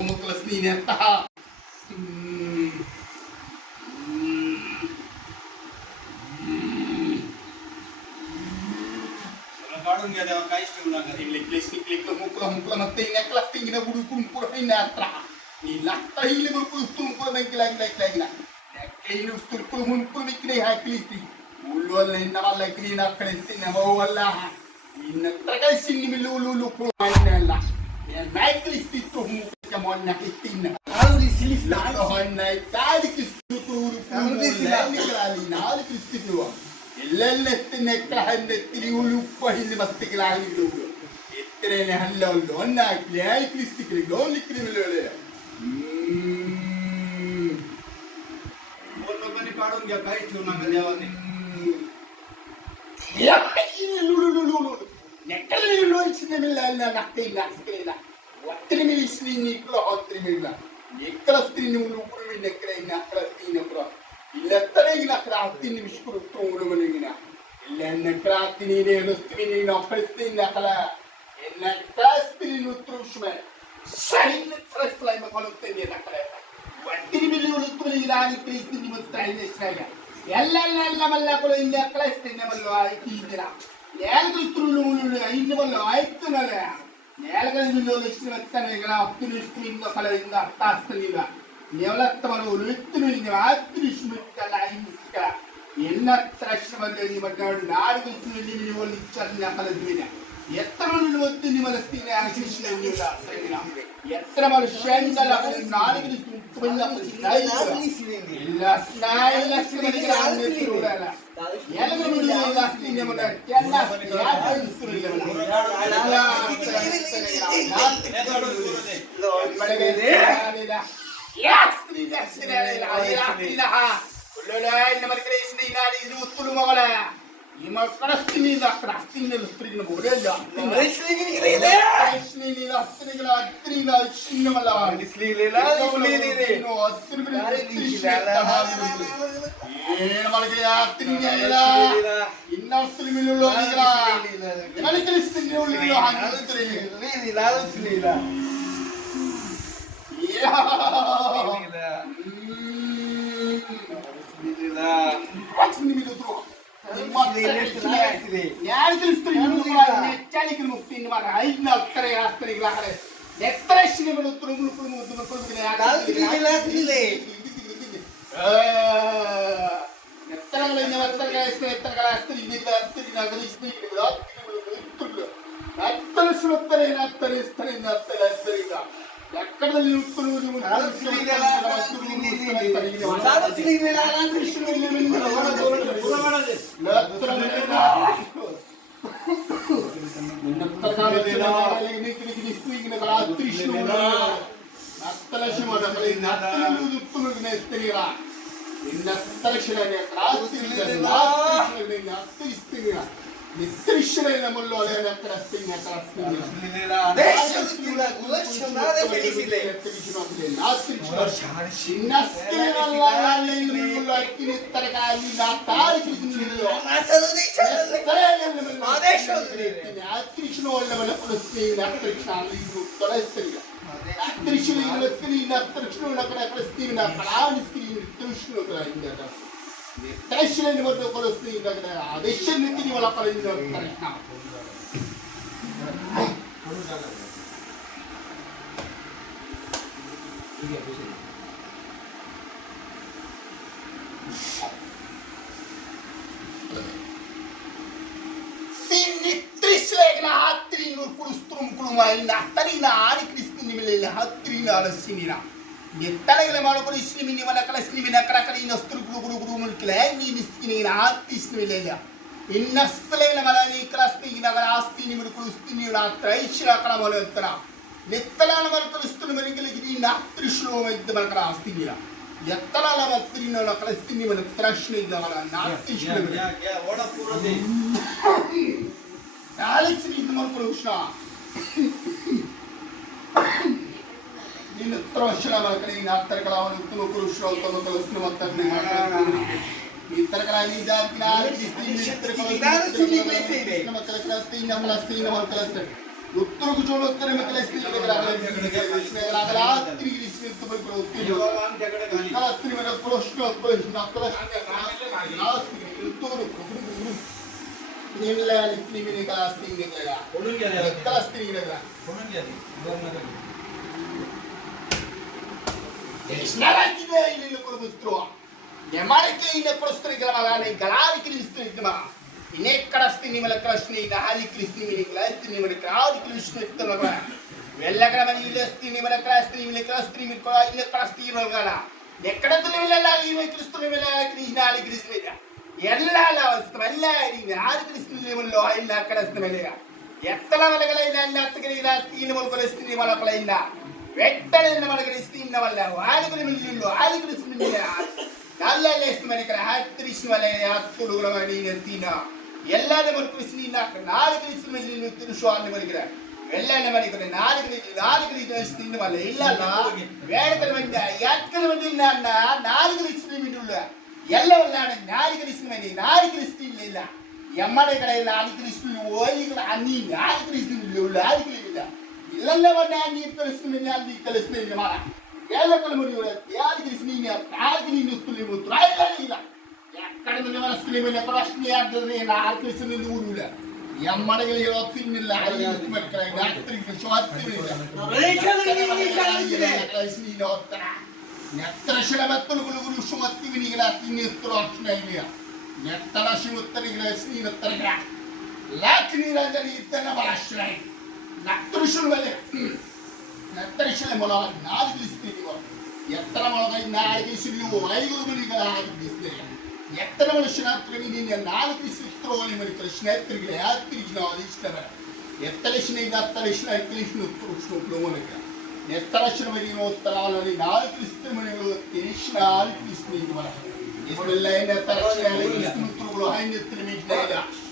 Muklas ni neta. काढून घ्या तेव्हा काहीच ठेवू नका. क्लिक मुकला मग नेकलास तिंगिना बुडू कुन पुढे नात्रा नी लागता हिले बरं तुम पुढे नाही लाग ना काही उस्तुर कुन पुढे इकडे हाय क्लिक उल्वल नवाला क्लीन अकडे तिने वल्ला इन काय सिन्नी मिलू कुळायला या नाही क्लिक तो मुक्या मोन्ना कितीन आली सिलिस लालो होय नाही काय किस्तू आली नाल क्लिक ಎಲ್ಲೆಲ್ಲೆತ್ತಿನ ಎತ್ತಲಿ ಉಳುಪ್ಪ ಹಿಂದೆ ಮಸ್ತಿಗೆ ಆಗಿದ್ದು ಎತ್ತರೇನೆ ಹಲ್ಲೊಂದು ಒನ್ನಾಗ್ಲಿ ಆಯ್ಕ್ಲಿಸ್ತಿಕ್ಲಿ ಲೋನ್ಲಿಕ್ಲಿ ಮೇಲೆ लोकांनी काढून घ्या काहीच ठेवू नका देवाने. నెక్కలు లోన్చిన మిల్ల నక్తే నాస్కలేలా ఒత్తిడి మిలిస్ని నీకులో ఒత్తిడి మిల్ల ఎక్కడ స్త్రీని ఉలుపురు నెక్కలైన అక్కడ స్త్రీనప్పుడు ఇల్లెత్తలేగిన అక్కడ అత్తిని విష్కుడు తోడుమనిగిన ఇల్లెన్నెక్కడ అత్తిని నేను స్త్రీని నొప్పడిస్తుంది అక్కడ ఎన్నెక్కడ స్త్రీని ఉత్తృష్మే సైన్ ఫ్రెస్లైమ కొలుస్తుంది అక్కడ ఒత్తిడి మిల్లి ఉలుపురు ఇలాని ప్రీస్తిని మొత్తం చేసినాగా ఎల్లెల్ల మళ్ళీ కూడా ఇల్లు ఎక్కడ ఇస్తుంది మళ్ళీ ఆయితీదిరా నేలకు ఇత్రులు ఇన్ని వాళ్ళు ఆయిస్తున్నాగా నేలగా ఇల్లు ఇష్టం ఎత్తాను ఇక్కడ అత్తులు ఇష్టం ఇందో కల ఇందో అత్తాస్తుందిగా ನೆವಲತ್ತವರು ಎತ್ತುವಿನ ಆತ್ರಿಶ್ಮಿತ್ತಲ್ಲ ಇಂದಿಸ್ಕ ಎನ್ನತ್ರ ಶ್ರಮದಲ್ಲಿ ಮಟ್ಟಾಡು ನಾಡು ಗುರುತಿನಲ್ಲಿ ನೀವು ಇಚ್ಚನ್ನ ಕಲದ್ವಿನ ಎತ್ತರ ಒತ್ತು ನಿಮಲಸ್ತೀನಿ ಆಶಿಷ್ಣ ಎತ್ತರ ಮನುಷ್ಯಂಗಲ ನಾಡು ಇಲ್ಲ ಸ್ನಾಯಿಲ್ಲ ಶ್ರಮನಿಗೆ ಆನೆತ್ತಿರುವುದಲ್ಲ ಎಲ್ಲರೂ ಅಸ್ತಿನ ಮನ ಎಲ್ಲ Yastri dasirela ayatinaha kululain na marikreisni nadi zutulu mawala ima krastini da krastini lustrigna bodella krastini ni lustrigna atrina shinnamala dislilela dislirile no atrina malike atrina inna strimilulo nigla marikreisni ulilo hanutri dislilela ఎక్కడದಲ್ಲಿ ಉತ್ತರವನ್ನು నిత్రిశ్వరైన ముల్లోలైన క్రస్తింగ క్రస్తింగ దేశస్తుల గులక్షనాద ఫెలిసిలే చిన్నస్కినల్లాలైన ముల్లో అక్కిని తరగాలి నా తారికి నిల్లో ఆదేశోద్రి ఆత్రిష్ణ Vallavala క్రస్తింగ క్రస్తింగ తొలస్తింగ ఆత్రిష్ణ క్రస్తింగ ఆత్రిష్ణ క్రస్తింగ ప్రాణిస్తింగ Trishna క్రస్తింగ Teshleni bodo kolosti dagda adeshen nitini wala kalin tarikna sinitrislegna hatrin kulustrum kulumai natarina ani kristini milele hatrina alasinina ಎತ್ತಲಗಲೆ ಮಾಡಿಕೊಂಡು ಇಸ್ಲಿಮಿನಿ ಮಲಕಲ ಇಸ್ಲಿಮಿನ ಕರಕಲಿ ನಸ್ತ್ರ ಗುರು ಗುರು ಗುರು ಮುಲ್ಕಲೆ ನೀ ನಿಸ್ಕಿನಿ ಆತ್ತಿ ಇಸ್ಲಿಮಿಲ್ಲ ಇನ್ನಸ್ತಲಗಲೆ ಮಲನಿ ಕ್ರಸ್ತಿನ ಆಸ್ತಿ ನಿಮಿಡು ಕುಳಿಸ್ತೀನಿ ನಾ ತ್ರೈಶ್ರ ಕಳ ಮಲತ್ತರ ನೆತ್ತಲಾಲ ಮಲಕಲ ಇಸ್ತು ಮರಿಕಲಿಗೆ ನೀ ನಾತ್ರಿಶ್ಲೋ ಇದ್ದ ಮಲಕಲ ಆಸ್ತಿನಿಲ್ಲ ಎತ್ತಲಾಲ ಮತ್ರಿನ ಕಳಿಸ್ತೀನಿ ಮಲ ತ್ರಶ್ನ ಇದ್ದ ಮಲ ನಾತ್ರಿಶ್ಲೋ ಓಡ ಪೂರದೆ ಆಲಿಕ್ಸ್ ಇದ್ದ ಮಲಕಲ ಉಷ್ಣ ನಿನ್ನ ತ್ರಶ್ನ ಮಲಕಲಿ ನಾತ್ತರ ಅವನು ತುಮ ಕುರುಶ್ರೋ ತಮ ಕಲಸ್ನ ಮತ್ತನೆ ಈ ತರಕಲ ನೀ ಜಾತಿನ ಆಲಿಕ್ಸ್ ಇಸ್ತೀನಿ ಚಿತ್ರ ಕಲಸ್ನ ಮಕ್ಕಳ ಕ್ರಸ್ತಿನ ಮಲಕಲ ఉత్తరకు చూడొస్తారు మెక్కలేసి తిరిగి ఎక్కడ కానీ कोणून घ्या देवा कोणून घ्या दे दोन नका घेऊ. ఎక్కడ ಎಲ್ಲಾಲ ವಸ್ತುವಲ್ಲ ಆರು ಕೃಷ್ಣೋ ಇಲ್ಲ ಅక్కడ ಎತ್ತಲ ಮಲಗಲಿಲ್ಲ ಅಲ್ಲ ಹತ್ತಗಲಿಲ್ಲ ತೀನ ಮಲಗಲಿಸ್ತೀನಿ ಮಲಕಲಿಲ್ಲ వెట్టలేని మనకి ఇస్తున్న వల్ల ఆలుగులు మిల్లుళ్ళు ఆలుగులు నల్లెల్ల ఇస్తు మనకి హత్రిష్ణ వల్ల హత్తులు కూడా తిన ఎల్లాది మనకు కృష్ణ నాలుగు కృష్ణ మిల్లు తిరుషాన్ని మనకి వెళ్ళాలి మనకి నాలుగు ఇస్తున్న వల్ల ఇళ్ళ వేడకల మంది ఎక్కల మంది అన్న నాలుగు కృష్ణ మిల్లుళ్ళు ಎಲ್ಲ ನಾಲ್ಕು ಕೃಷ್ಣ ನಾಲ್ಕು ಕೃಷ್ಣ ಇಲ್ಲ ಎಮ್ಮಡೆ ಕಡೆ ನಾಲ್ಕು ಕೃಷ್ಣ ಓಲಿಗಳು ಅನ್ನಿ ನಾಲ್ಕು ಕೃಷ್ಣ ನಾಲ್ಕು ಇಲ್ಲ ಇಲ್ಲೆಲ್ಲ ನೀರು ಕಲಿಸ್ತೀನಿ ಅಲ್ಲಿ ಕಲಿಸ್ತೀನಿ ಮಾಡ ಎಲ್ಲ ಕಲ ಮುಡಿ ಯಾರು ಕೃಷ್ಣ ನಾಲ್ಕು ನೀನು ಇಲ್ಲ ಎಕ್ಕಡೆ ಮುಂದೆ ಮನಸ್ಸಿನ ಮೇಲೆ ಪ್ರಶ್ನೆ ಆಗ್ತದೆ ನಾಲ್ಕು ಕೃಷ್ಣ ಊರಿಲ್ಲ ಎಮ್ಮಡೆಗಳಿಗೆ ತಿನ್ನಿಲ್ಲ ಅಲ್ಲಿ ಮಾಡ್ತಾರೆ ಕಲಿಸ್ತೀನಿ ಹೋಗ್ತಾರ ನೆತ್ತರಶಿಲ ಬೆತ್ತಲುಗಳು ಶುಮತ್ತಿವಿನಿಗಳ ತಿನ್ನಿತ್ತರು ಅಕ್ಷಣೆಯ ನೆತ್ತರಶಿ ಉತ್ತರಿಗಳ ಸ್ನೀನತ್ತರಗ ಲಾಕ್ನಿ ರಾಜನಿ ಇತ್ತನ ಬಲಾಶ್ರಯ ನೆತ್ತರಶಿಲ ಮೇಲೆ ನೆತ್ತರಶಿಲ ಮೊಲ ನಾಲ್ಕು ಇಸ್ತೀವಿ ಎತ್ತರ ಮೊಳಗ ನಾಲ್ಕು ಇಸಿರಿಯು ಐದು ಮನಿಗಳ ಆಗಿದ್ದೀವಿ ಎತ್ತರ ಮನುಷ್ಯನ ನಿನ್ನ ನಾಲ್ಕು ಇಸಿತ್ರೋಲಿ ಮರಿ ಕೃಷ್ಣೇತ್ರಿಗೆ ಯಾತ್ರಿಗೆ ನಾವು ಇಷ್ಟವ ಎತ್ತಲಿಶಿನ ಹತ್ತಲಿಶಿನ ಐತಲಿಶಿನ ಉತ್ತರಿಸಿನ ಮೂಲಕ నెత్తరక్షణ మరియు ఉత్తరాలని నాలుగు క్రిస్తుమణులు తీష్ణాలు తీసుకుని నెత్తరక్షణ ఆయన ఎత్తులు మీకు